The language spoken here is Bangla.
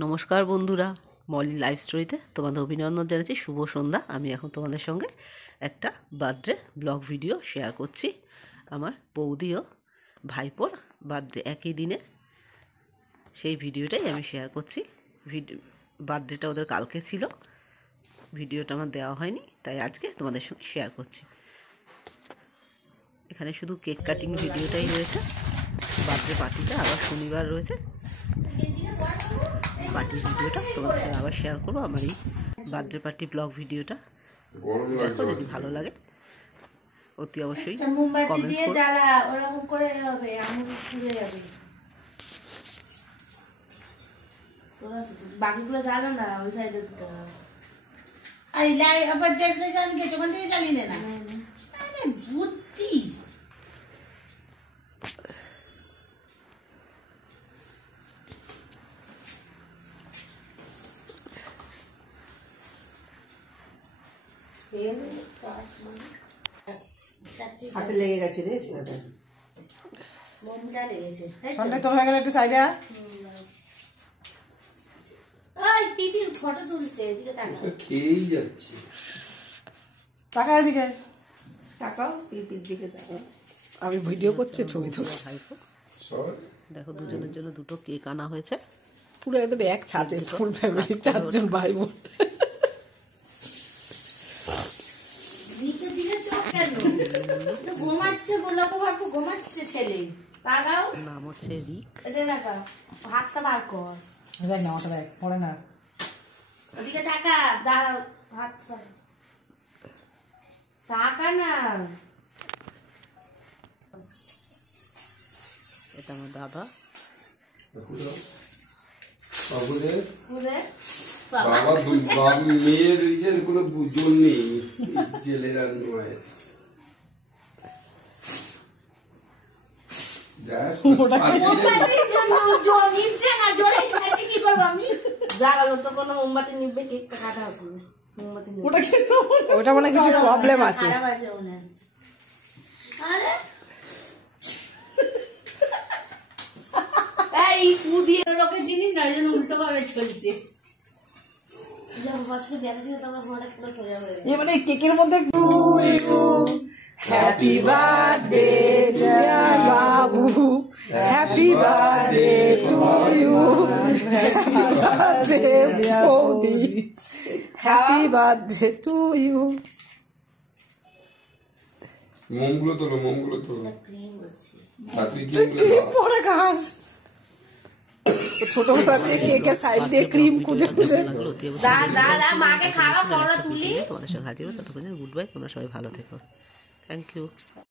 নমস্কার বন্ধুরা, মলি লাইফ স্টোরিতে তোমাদের অভিনন্দন জানাচ্ছি। শুভ সন্ধ্যা। আমি এখন তোমাদের সঙ্গে একটা বার্থডে ব্লগ ভিডিও শেয়ার করছি। আমার বৌদি ও ভাইপোর বার্থডে একই দিনে, সেই ভিডিওটাই আমি শেয়ার করছি। বার্থডেটা ওদের কালকে ছিল, ভিডিওটা আমার দেওয়া হয়নি, তাই আজকে তোমাদের সঙ্গে শেয়ার করছি। এখানে শুধু কেক কাটিং ভিডিওটাই রয়েছে, বার্থডে পার্টিটা আবার শনিবার রয়েছে। পার্টি ভিডিওটা তোমাদের সঙ্গে আবার শেয়ার করবো। আমার এই বার্থডে পার্টি ব্লগ ভিডিওটা দেখো, যদি ভালো লাগে অতি অবশ্যই কমেন্টস করো। বাকিগুলো জানা না, ওই সাইডে বুদ্ধি হাতে লেগে গেছে রে, মোমটা লেগেছে। তোর হয়ে গেল একটু সাইডে। ওই পিপির ফটো তুলছে, এদিকে তাকাও। খেয়েই যাচ্ছে। তাকাও এদিকে, তাকাও পিপির দিকে তাকাও। আমি ভিডিও করছি, ছবি তোলা। ভাইপো দেখো, দুজনের জন্য দুটো কেক আনা হয়েছে। পুরো একদম এক ছাদে ফুল ফ্যামিলি, 4 জন ভাই বোন। নিচে দিকে চোখ কেন? ঘুমাচ্ছে, বললো বাবু ঘুমাচ্ছে ছেলে। তাকাও। নাম হচ্ছে রিক। এদিকে তাকাও, হাতটা বার কর। দেখ না, ওটা দেখ, পড়ে না। ওদিকে তাকা, দাঁড়াও, হাত পার। তাকা না। এটা আমার দাদা। মেয়ের রিসের কোনো বুঝন নেই, ছেলেরা নয়। মোমবাতি নিবে, কেকটা কাটা হবে। ওটা মনে কিছু প্রবলেম আছে। লোকের জিনিস না, ওই জন্য উল্টো ভাবে চলছে। মানে কেকের মধ্যে happy birthday dear Babu, happy birthday to you, happy birthday বৌদি, হ্যাপি বার্থডে টু ইউ। মোমগুলো তোলো, মোমগুলো তোলো। পরে ঘাস ছোট কেকের সাইড দিয়ে ক্রিম খুঁজে খুঁজে মাকে খাওয়া পড়া তুলি। তোমাদের সঙ্গে হাজির হবে, ততক্ষণ গুড বাই। তোমরা সবাই ভালো থেকো। Thank you.